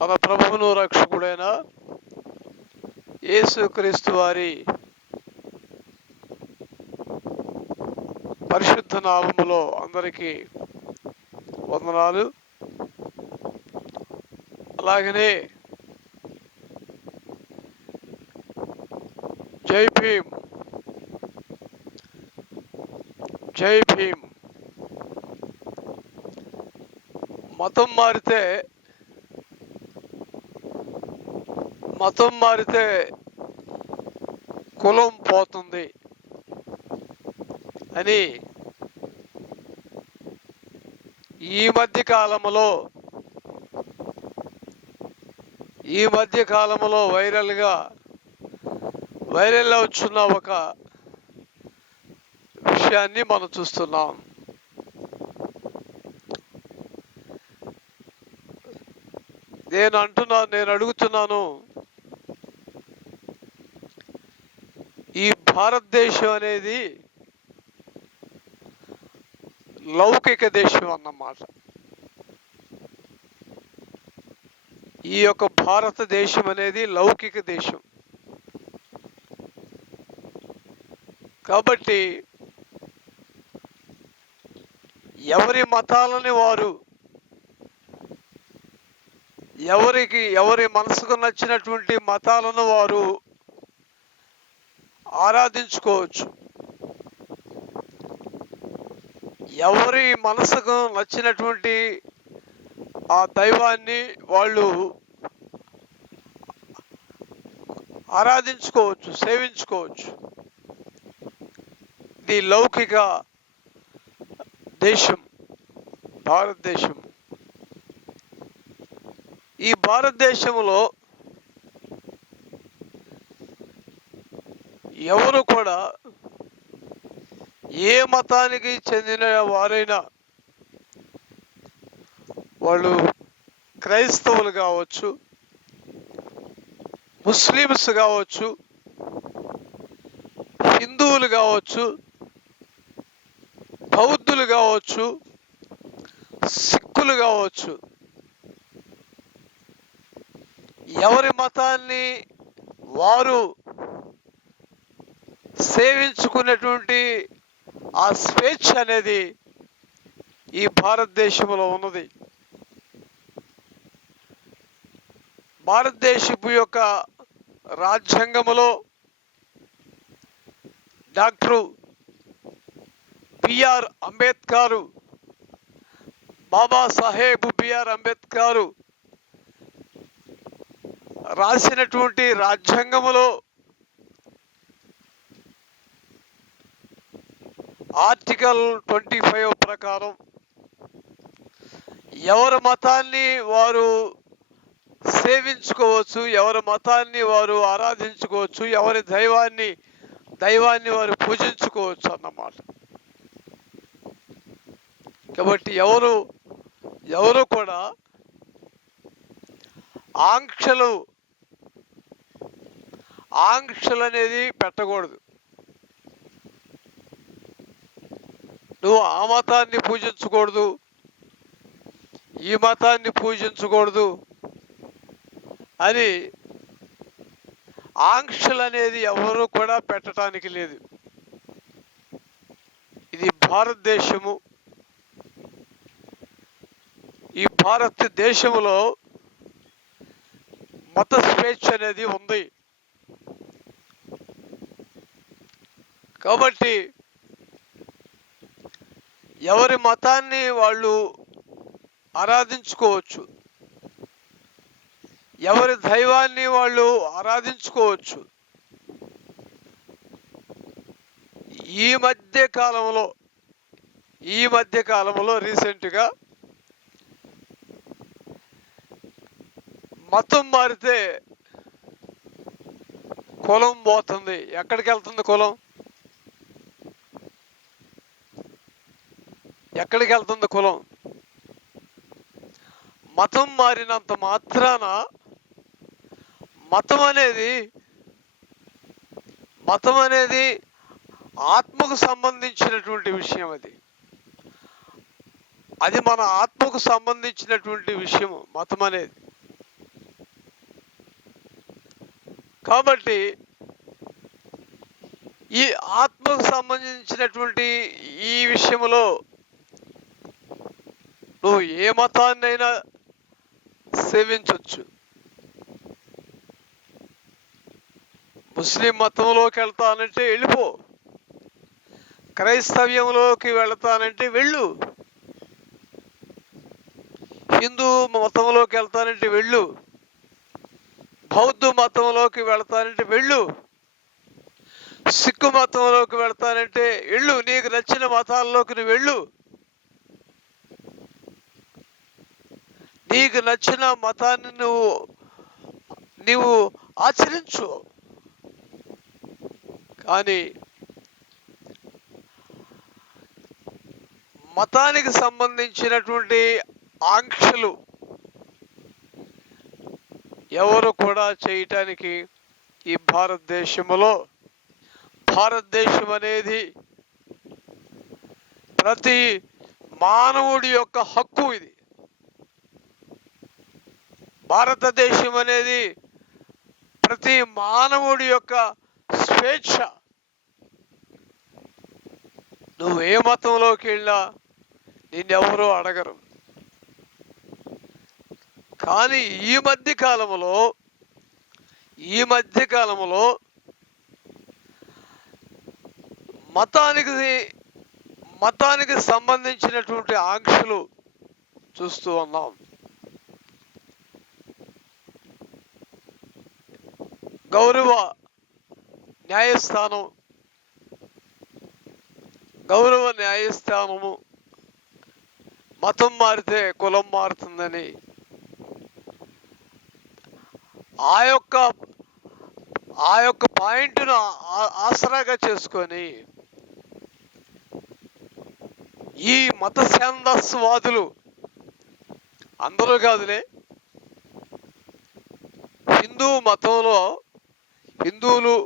మన ప్రభువును రక్షకుడైన యేసుక్రీస్తు వారి పరిశుద్ధ నామములో అందరికీ వందనాలు. అలాగనే జై భీమ్, జై భీమ్. మతం మారితే కులం పోతుంది అని ఈ మధ్య కాలంలో వైరల్ అవుతున్న ఒక విషయాన్ని మనం చూస్తున్నాం. నేను అడుగుతున్నాను, ఈ భారతదేశం అనేది లౌకిక దేశం అన్నమాట. ఈ యొక్క భారతదేశం అనేది లౌకిక దేశం కాబట్టి ఎవరి మతాలని వారు ఎవరి మనసుకు నచ్చినటువంటి మతాలను వారు ఆరాధించుకోవచ్చు. ఎవరి మనసుకు నచ్చినటువంటి ఆ దైవాన్ని వాళ్ళు ఆరాధించుకోవచ్చు, సేవించుకోవచ్చు. ఇది లౌకిక దేశం భారతదేశం. ఈ భారతదేశంలో ఎవరు కూడా ఏ మతానికి చెందిన వారైనా, వాళ్ళు క్రైస్తవులు కావచ్చు, ముస్లిమ్స్ కావచ్చు, హిందువులు కావచ్చు, బౌద్ధులు కావచ్చు, సిక్కులు కావచ్చు, ఎవరి మతాన్ని వారు సేవించుకునేటువంటి ఆ స్వేచ్ఛ అనేది ఈ భారతదేశంలో ఉన్నది. భారతదేశపు యొక్క రాజ్యాంగంలో డాక్టర్ బిఆర్ అంబేద్కర్, బాబాసాహెబ్ బిఆర్ అంబేద్కర్ రాసినటువంటి రాజ్యాంగంలో ఆర్టికల్ 25 ప్రకారం ఎవరి మతాన్ని వారు సేవించుకోవచ్చు, ఎవరి మతాన్ని వారు ఆరాధించుకోవచ్చు, ఎవరి దైవాన్ని వారు పూజించుకోవచ్చు అన్నమాట. కాబట్టి ఎవరు కూడా ఆంక్షలు అనేది పెట్టకూడదు. నువ్వు ఆ మతాన్ని పూజించకూడదు, ఈ మతాన్ని పూజించకూడదు అని ఆంక్షలు అనేది ఎవరు కూడా పెట్టడానికి లేదు. ఇది భారతదేశము. ఈ భారతదేశంలో మత స్వేచ్ఛ అనేది ఉంది. కాబట్టి ఎవరి మతాన్ని వాళ్ళు ఆరాధించుకోవచ్చు, ఎవరి దైవాన్ని వాళ్ళు ఆరాధించుకోవచ్చు. ఈ మధ్య కాలంలో రీసెంట్గా మతం మారితే కులం పోతుంది. ఎక్కడికి వెళ్తుంది కులం? ఎక్కడికి వెళ్తుంది కులం? మతం మారినంత మాత్రాన మతం అనేది ఆత్మకు సంబంధించినటువంటి విషయం. అది మన ఆత్మకు సంబంధించినటువంటి విషయం మతం అనేది. కాబట్టి ఈ ఆత్మకు సంబంధించినటువంటి ఈ విషయంలో నువ్వు ఏ మతాన్నైనా సేవించవచ్చు. ముస్లిం మతంలోకి వెళ్తానంటే వెళ్ళిపో, క్రైస్తవ్యంలోకి వెళ్తానంటే వెళ్ళు, హిందూ మతంలోకి వెళ్తానంటే వెళ్ళు, బౌద్ధ మతంలోకి వెళ్తానంటే వెళ్ళు, సిక్కు మతంలోకి వెళ్తానంటే వెళ్ళు. నీకు నచ్చిన మతాల్లోకి నువ్వు వెళ్ళు. నీకు నచ్చిన మతాన్ని నీవు ఆచరించు. కానీ మతానికి సంబంధించినటువంటి ఆంక్షలు ఎవరు కూడా చేయటానికి ఈ భారతదేశం అనేది ప్రతి మానవుడి యొక్క హక్కు. ఇది భారతదేశం అనేది ప్రతి మానవుడి యొక్క స్వేచ్ఛ. నువ్వు ఏ మతంలోకి వెళ్ళినా నిన్నెవరూ అడగరు. కానీ ఈ మధ్య కాలంలో మతానికి సంబంధించినటువంటి ఆంక్షలు చూస్తూ ఉన్నాం. గౌరవ న్యాయస్థానము మతం మారితే కులం మారుతుందని ఆ యొక్క పాయింట్ను ఆసరాగా చేసుకొని ఈ మత ఛాందస్వాదులు అందరూ కాదులే, హిందూ మతంలో హిందువులు,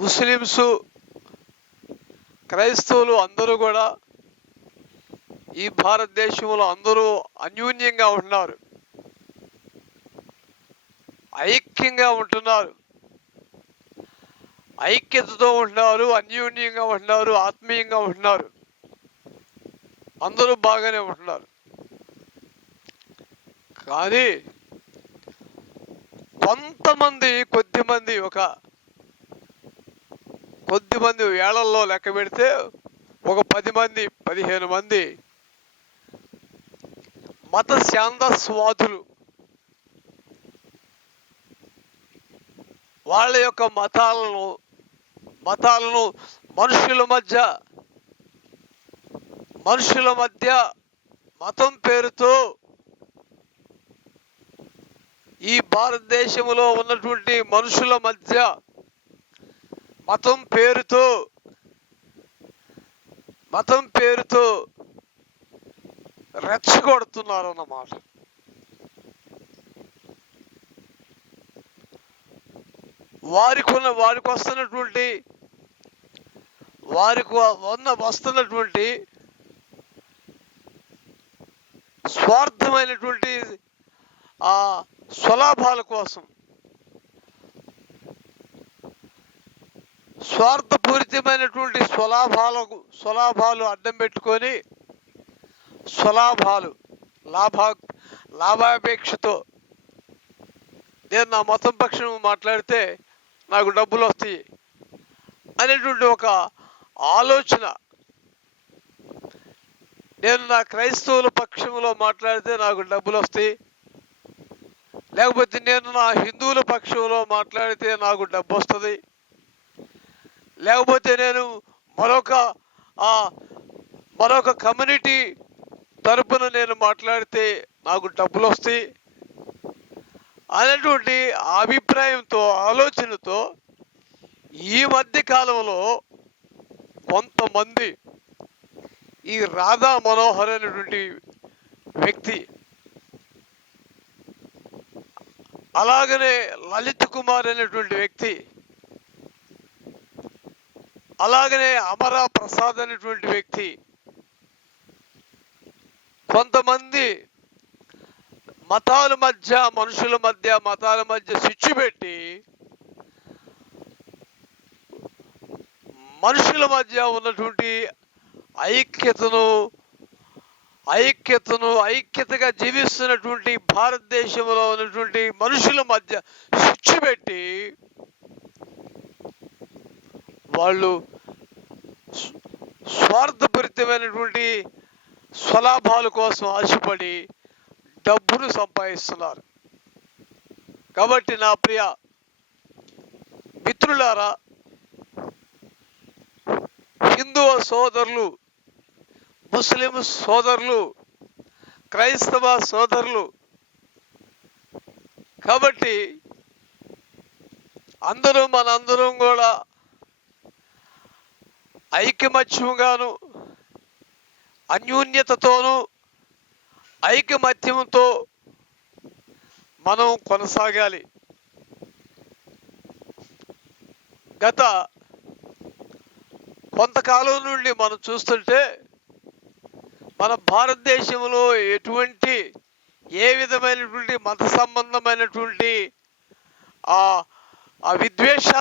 ముస్లిమ్స్, క్రైస్తవులు అందరూ కూడా ఈ భారతదేశంలో అందరూ అన్యోన్యంగా ఉంటున్నారు, ఐక్యంగా ఉంటున్నారు, ఐక్యతతో ఉంటున్నారు, అన్యోన్యంగా ఉంటున్నారు, ఆత్మీయంగా ఉంటున్నారు. అందరూ బాగానే ఉంటున్నారు. కానీ కొద్దిమంది వేళల్లో లెక్క పెడితే ఒక 10 మంది 15 మంది మత ఛాందస్వాదులు వాళ్ళ యొక్క మతాలను మనుషుల మధ్య మతం పేరుతో ఈ భారతదేశంలో ఉన్నటువంటి మనుషుల మధ్య మతం పేరుతో రెచ్చగొడుతున్నారు అన్నమాట. వారికి వస్తున్నటువంటి స్వార్థమైనటువంటి ఆ స్వలాభాల కోసం, స్వార్థపూరితమైనటువంటి స్వలాభాలు అడ్డం పెట్టుకొని లాభాపేక్షతో నేను నా మతం పక్షం మాట్లాడితే నాకు డబ్బులు వస్తాయి అనేటువంటి ఒక ఆలోచన, నేను నా క్రైస్తవుల పక్షంలో మాట్లాడితే నాకు డబ్బులు వస్తాయి, లేకపోతే నేను నా హిందువుల పక్షంలో మాట్లాడితే నాకు డబ్బు వస్తుంది, లేకపోతే నేను మరొక కమ్యూనిటీ తరపున నేను మాట్లాడితే నాకు డబ్బులు వస్తాయి అనేటువంటి అభిప్రాయంతో, ఆలోచనతో ఈ మధ్య కాలంలో కొంతమంది ఈ రాధా మనోహర్ అనేటువంటి వ్యక్తి, అలాగనే లలిత్ కుమార్ అనేటువంటి వ్యక్తి, అలాగనే అమరా ప్రసాద్ అనేటువంటి వ్యక్తి, కొంతమంది మతాల మధ్య, మనుషుల మధ్య, మతాల మధ్య స్విచ్ పెట్టి మనుషుల మధ్య ఉన్నటువంటి ఐక్యతగా జీవిస్తున్నటువంటి భారతదేశంలో ఉన్నటువంటి మనుషుల మధ్య స్విచ్ పెట్టి వాళ్ళు స్వార్థపూరితమైనటువంటి స్వలాభాల కోసం ఆశపడి డబ్బును సంపాదిస్తున్నారు. కాబట్టి నా ప్రియ మిత్రులారా, హిందూ సోదరులు, ముస్లిం సోదరులు, క్రైస్తవ సోదరులు, కాబట్టి మనందరం కూడా ఐకమత్యంగాను, అన్యోన్యతతోనూ, ఐకమత్యంతో మనం కొనసాగాలి. గత కొంతకాలం నుండి మనం చూస్తుంటే మన భారతదేశంలో ఏ విధమైనటువంటి మత సంబంధమైనటువంటి ఆ విద్వేష